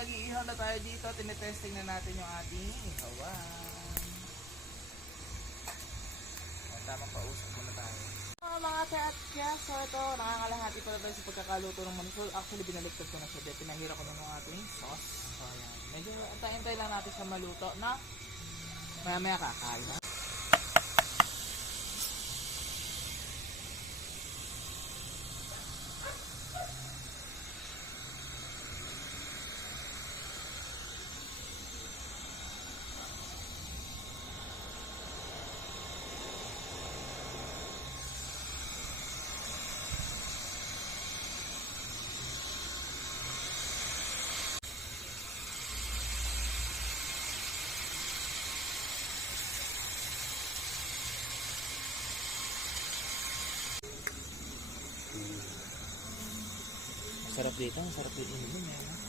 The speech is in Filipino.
nag-iihaw na tayo dito. Tinetesting na natin yung ating ihawan. Tamang pausap muna tayo. Mga ka-at-ka, so ito, nakakalahati pala tayo sa pagkakaluto ng manisol. Actually, binaliktad ko na siya dito. Pinahira ko na yung ating sauce. So, ayan. Medyo antay-antay lang natin siya maluto na maya-maya kakain na. Sarap dito, sarap dito inumin eh.